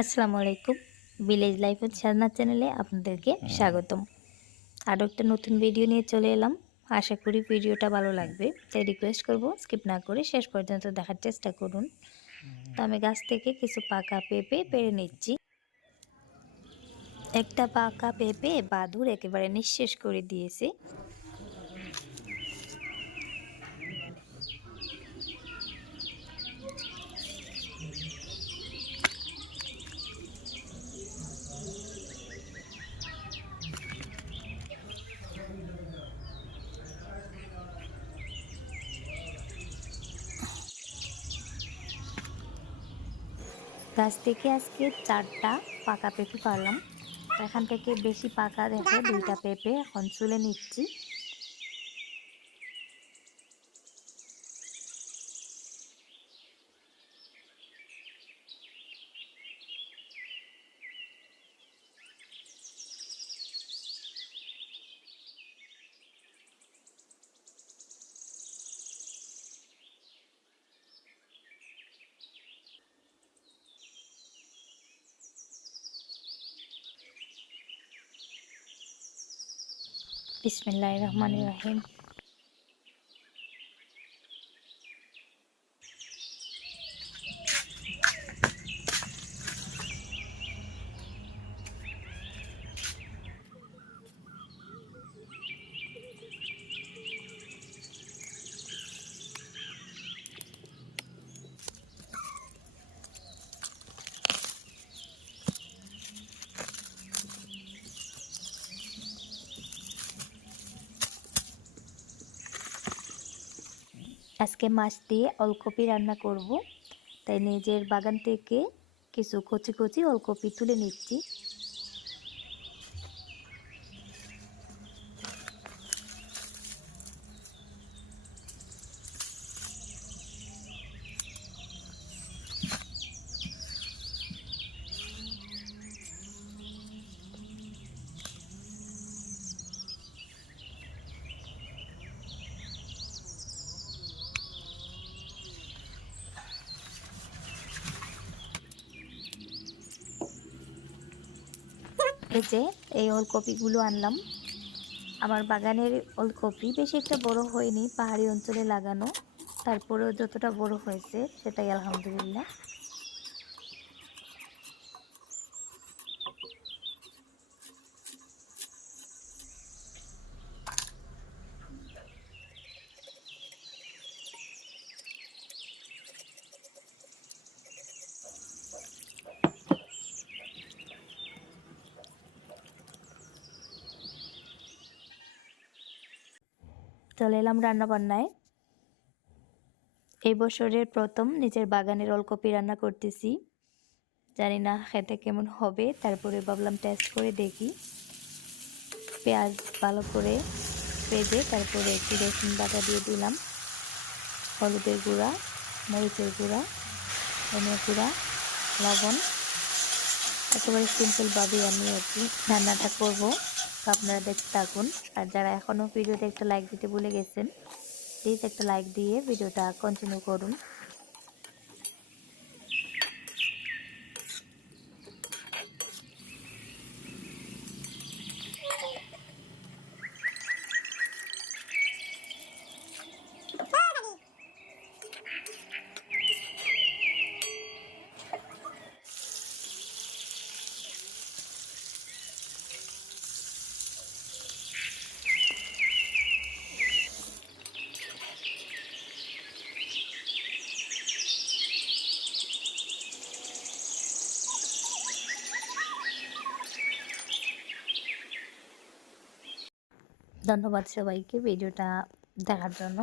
আসসালামু আলাইকুম। Village life with সাধনা চ্যানেলে আপনাদেরকে স্বাগতম। আরও একটা নতুন ভিডিও নিয়ে চলে এলাম। আশা করি ভিডিওটা ভালো লাগবে, তাই রিকোয়েস্ট করব স্কিপ না করে শেষ পর্যন্ত দেখার চেষ্টা করুন। তো আমি গাছ থেকে কিছু পাকা পেঁপে পেড়ে নিচ্ছি। একটা পাকা পেঁপে বাদুড় একেবারে নিঃশেষ করে দিয়েছে। গাছ থেকে আজকে 4টা পাকা পেঁপে পারলাম। এখান থেকে বেশি পাকা দেখে 2টা পেঁপে এখন চুলে নিচ্ছি। বিসমিল্লাহির রহমানির রহিম। আজকে মাছ দিয়ে ওলকপি রান্না করব, তাই নিজের বাগান থেকে কিছু কচি কচি ওলকপি তুলে নিচ্ছি। এই যে এই ওলকপিগুলো আনলাম। আমার বাগানের ওলকপি বেশি একটা বড় হয়নি, পাহাড়ি অঞ্চলে লাগানো, তারপরেও যতটা বড় হয়েছে সেটাই আলহামদুলিল্লাহ। চলে এলাম রান্না বান্নায়। এই বছরের প্রথম নিজের বাগানের ওলকপি রান্না করতেছি, জানি না খেতে কেমন হবে, তারপরে ভাবলাম টেস্ট করে দেখি। পেঁয়াজ ভালো করে ভেজে তারপরে একটু রসুন বাটা দিয়ে দিলাম, হলুদের গুঁড়া, মরিচের গুঁড়া, ধনিয়া গুঁড়া, লবণ। একেবারে সিম্পলভাবেই আমি আর কি রান্নাটা করবো, তো আপনারা দেখতে থাকুন। আর যারা এখনও ভিডিওতে একটা লাইক দিতে ভুলে গেছেন, প্লিজ একটা লাইক দিয়ে ভিডিওটা কন্টিনিউ করুন। ধন্যবাদ সবাইকে ভিডিওটা দেখার জন্য।